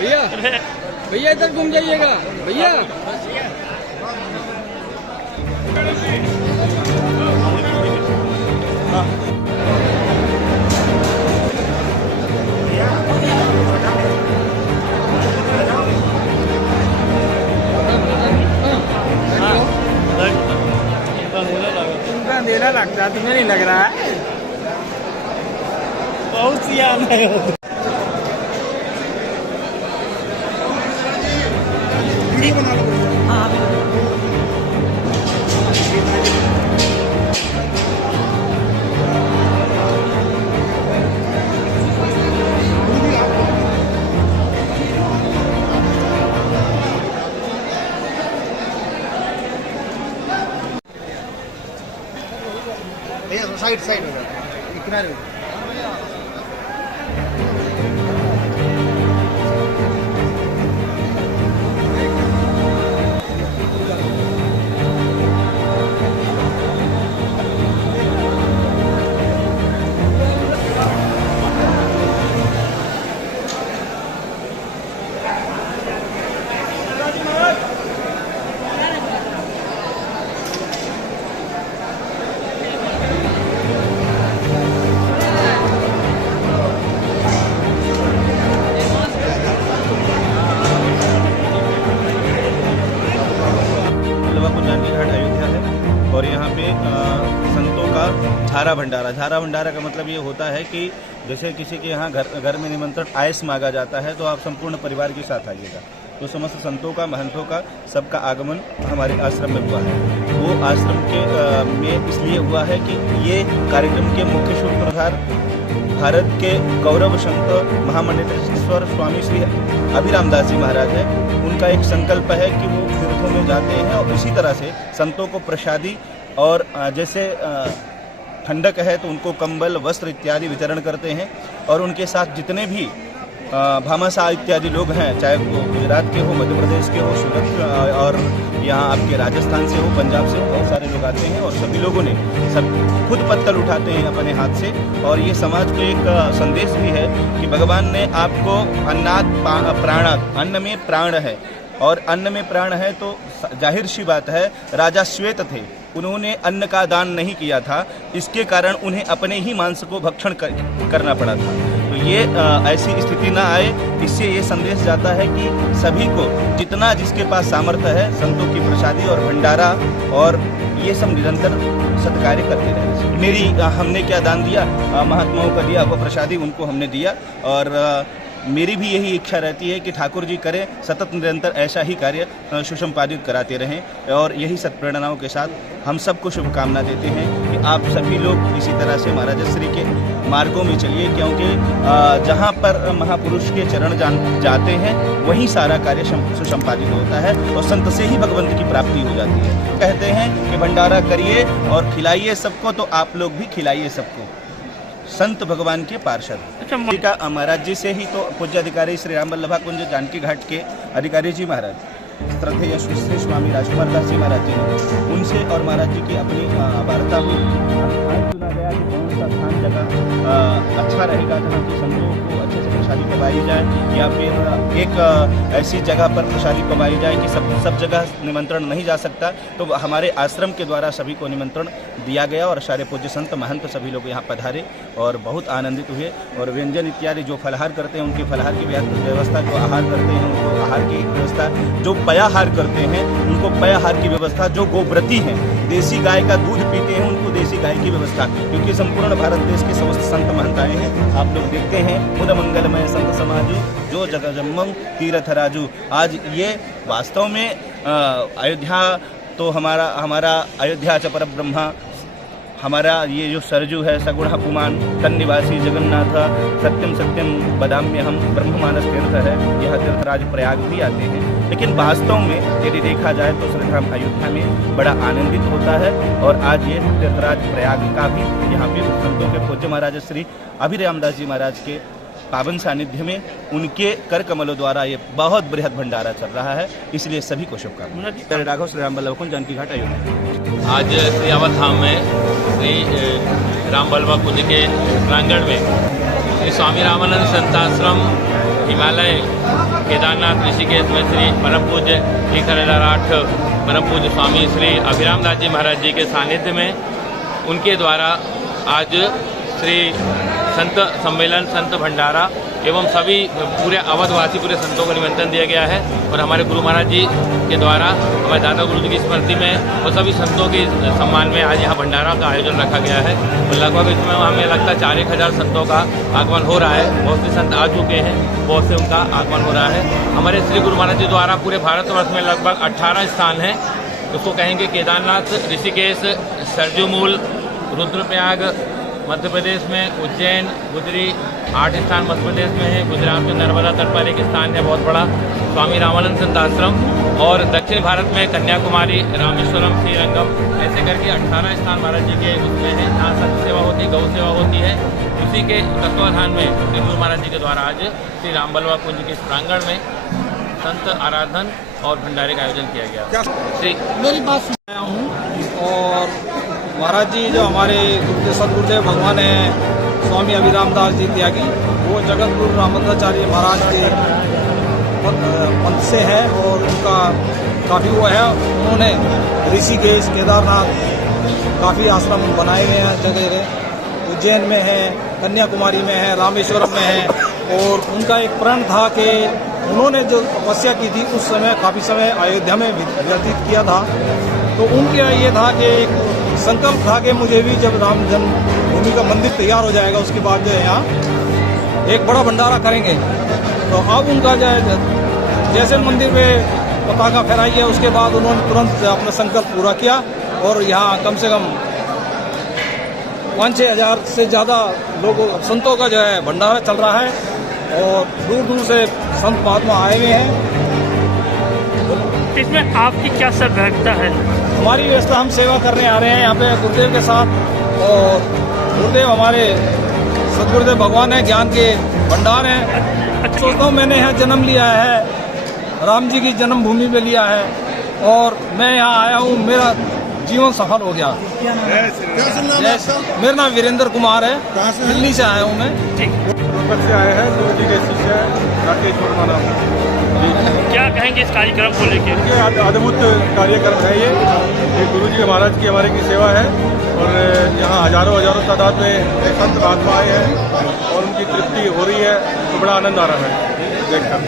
भैया भैया इधर घूम जाइएगा भैया। तुमको अंधेरा लगता है, तुम्हें नहीं लग रहा है? बहुत सियान है। बना लो। हाँ भैया साइड साइड हो जाए, किनारे हो। और यहाँ पे संतों का झारा भंडारा का मतलब ये होता है कि जैसे किसी के यहाँ घर में निमंत्रण आयस मांगा जाता है तो आप संपूर्ण परिवार के साथ आइएगा। तो समस्त संतों का, महंतों का, सबका आगमन हमारे आश्रम में हुआ है। वो आश्रम के में इसलिए हुआ है कि ये कार्यक्रम के मुख्य सूत्रधार भारत के गौरव संत महामंडलेश्वर स्वामी श्री अभिराम दास जी महाराज है। उनका एक संकल्प है कि वो तीर्थों में जाते हैं और इसी तरह से संतों को प्रसादी और जैसे ठंडक है तो उनको कंबल, वस्त्र इत्यादि वितरण करते हैं। और उनके साथ जितने भी भामाशाह इत्यादि लोग हैं, चाहे वो गुजरात के हो, मध्य प्रदेश के हो, सूरत और यहाँ आपके राजस्थान से हो, पंजाब से हो, बहुत सारे लोग आते हैं और सभी लोगों ने सब खुद पत्तल उठाते हैं अपने हाथ से। और ये समाज को एक संदेश भी है कि भगवान ने आपको अन्नात् प्राणात्, अन्न में प्राण है और अन्न में प्राण है तो जाहिर सी बात है राजा श्वेत थे, उन्होंने अन्न का दान नहीं किया था, इसके कारण उन्हें अपने ही मांस को भक्षण करना पड़ा था। तो ये ऐसी स्थिति ना आए, इससे ये संदेश जाता है कि सभी को जितना जिसके पास सामर्थ्य है संतों की प्रसादी और भंडारा और ये सब निरंतर सत्कार्य करते रहे। मेरी हमने क्या दान दिया, महात्माओं का दिया वो प्रसादी उनको हमने दिया। और मेरी भी यही इच्छा रहती है कि ठाकुर जी करें सतत निरंतर ऐसा ही कार्य सुसंपादित कराते रहें। और यही सत्प्रेरणाओं के साथ हम सबको शुभकामना देते हैं कि आप सभी लोग इसी तरह से महाराजश्री के मार्गों में चलिए, क्योंकि जहाँ पर महापुरुष के चरण जाते हैं वहीं सारा कार्य सुसंपादित होता है और संत से ही भगवंत की प्राप्ति हो जाती है। कहते हैं कि भंडारा करिए और खिलाइए सबको, तो आप लोग भी खिलाइए सबको, संत भगवान के पार्षद। अच्छा, महाराज जी से ही तो पूज्य अधिकारी श्री राम वल्लभा कुंज जानकी घाट के अधिकारी जी महाराज, श्रद्धेय श्री स्वामी राजकुमार दास जी महाराज जी हैं, उनसे और महाराज जी की अपनी वार्ता हुई। स्थान चुना गया कि कौन सा स्थान जगह अच्छा रहेगा जहाँ की संतों को अच्छे से प्रसादी पवाई जाए, या फिर एक ऐसी जगह पर प्रसादी पवाई जाए कि सब जगह निमंत्रण नहीं जा सकता। तो हमारे आश्रम के द्वारा सभी को निमंत्रण दिया गया और सारे पूज्य संत महंत सभी लोग यहाँ पधारे और बहुत आनंदित हुए। और व्यंजन इत्यादि जो फलाहार करते हैं उनकी फलाहार की व्यवस्था, जो आहार करते हैं उनको आहार की व्यवस्था, जो पयाहार करते हैं उनको पयाहार की व्यवस्था, जो गोव्रती हैं देसी गाय का दूध पीते हैं उनको देसी गाय की व्यवस्था, क्योंकि संपूर्ण भारत देश के समस्त संत महंत आए हैं। आप लोग देखते हैं मुद मंगलमय संत समाजू जो जगह जम्मंग तीर्थ राजू। आज ये वास्तव में अयोध्या तो हमारा अयोध्या च पर ब्रह्मा, हमारा ये जो सरजू है सगुणा पुमान तन निवासी जगन्नाथ सत्यम सत्यम बदाम्य हम ब्रह्म मानस तीर्थ है, यह तीर्थराज प्रयाग भी आते हैं। लेकिन वास्तव में यदि देखा जाए तो श्रीधाम अयोध्या में बड़ा आनंदित होता है। और आज ये तीर्थराज प्रयाग का भी यहाँ पे संतों के पूज्य महाराज श्री अभिराम दास जी महाराज के पावन सानिध्य में उनके कर कमलों द्वारा ये बहुत बृहद भंडारा चल रहा है, इसलिए सभी को शुभकामनाएं। राघव श्री राम बल्लभ कुंज जानकी घाट अयोध्या। आज श्री अवध धाम में श्री राम बल्लभ कुंज के प्रांगण में श्री स्वामी रामानंद संताश्रम हिमालय केदारनाथ ऋषिकेश में श्री परम पूज्य 1008 परम पूज्य स्वामी श्री अभिराम दास जी महाराज जी के सानिध्य में उनके द्वारा आज श्री संत सम्मेलन, संत भंडारा एवं सभी पूरे अवधवासी पूरे संतों को निमंत्रण दिया गया है। और हमारे गुरु महाराज जी के द्वारा हमारे दादा गुरु जी की स्मृति में और सभी संतों के सम्मान में आज यहाँ भंडारा का आयोजन रखा गया है। और लगभग इसमें हमें लगता है 4-1000 संतों का आगमन हो रहा है। बहुत से संत आ चुके हैं, बहुत से उनका आगमन हो रहा है। हमारे श्री गुरु महाराज जी द्वारा पूरे भारतवर्ष में लगभग 18 स्थान हैं, उसको कहेंगे केदारनाथ, ऋषिकेश, सरजूमूल, रुद्रप्रयाग मध्य प्रदेश में, उज्जैन, गुजरी 8 स्थान मध्य प्रदेश में है। गुजरात में नर्मदा तट पर एक स्थान है बहुत बड़ा स्वामी रामानंद संत आश्रम। और दक्षिण भारत में कन्याकुमारी, रामेश्वरम, श्रीरंगम, ऐसे करके 18 स्थान महाराज जी के उसमें हैं जहाँ संत सेवा होती है, गौ सेवा होती है। उसी के तत्वाधान में श्री गुरु महाराज जी के द्वारा आज श्री राम बल्लभ कुंज के इस प्रांगण में संत आराधन और भंडारे का आयोजन किया गया। श्री मेरी बात सुनाया हूँ। और महाराज जी जो हमारे सदगुरुदेव भगवान हैं स्वामी अभिराम दास जी त्यागी, वो जगत गुरु रामानंदाचार्य महाराज के पंथ से है और उनका काफ़ी वो है। उन्होंने ऋषिकेश, केदारनाथ काफ़ी आश्रम बनाए हुए हैं जगह, उज्जैन में है, कन्याकुमारी में है, रामेश्वरम में है। और उनका एक प्रण था कि उन्होंने जो तपस्या की थी उस समय काफ़ी समय अयोध्या में व्यतीत किया था। तो उनका ये था कि एक संकल्प था कि मुझे भी जब राम जन्मभूमि का मंदिर तैयार हो जाएगा उसके बाद जो है यहाँ एक बड़ा भंडारा करेंगे। तो अब उनका जो है जैसे मंदिर में पताका फहराई है उसके बाद उन्होंने तुरंत अपना संकल्प पूरा किया। और यहाँ कम से कम 5-6 हज़ार से ज़्यादा लोगों संतों का जो है भंडारा चल रहा है और दूर दूर से संत महात्मा आए हुए हैं। इसमें आपकी क्या सहभागिता है? हमारी व्यवस्था, हम सेवा करने आ रहे हैं यहाँ पे गुरुदेव के साथ। और गुरुदेव हमारे सदगुरुदेव भगवान है, ज्ञान के भंडार हैं। सोचता हूँ मैंने यहाँ जन्म लिया है, राम जी की जन्मभूमि पे लिया है और मैं यहाँ आया हूँ, मेरा जीवन सफल हो गया। मेरा नाम वीरेंद्र कुमार है, दिल्ली से आया हूँ मैं। ठीक से आए हैं, गुरु जी के शिष्य राकेश वर्मा नाम है। क्या कहेंगे इस कार्यक्रम को लेकर? अद्भुत कार्यक्रम है ये गुरु जी महाराज की हमारे की सेवा है। और यहाँ हजारों तादाद में संत महात्मा आए हैं और उनकी तृप्ति हो रही है, तो बड़ा आनंद आ रहा है देखकर।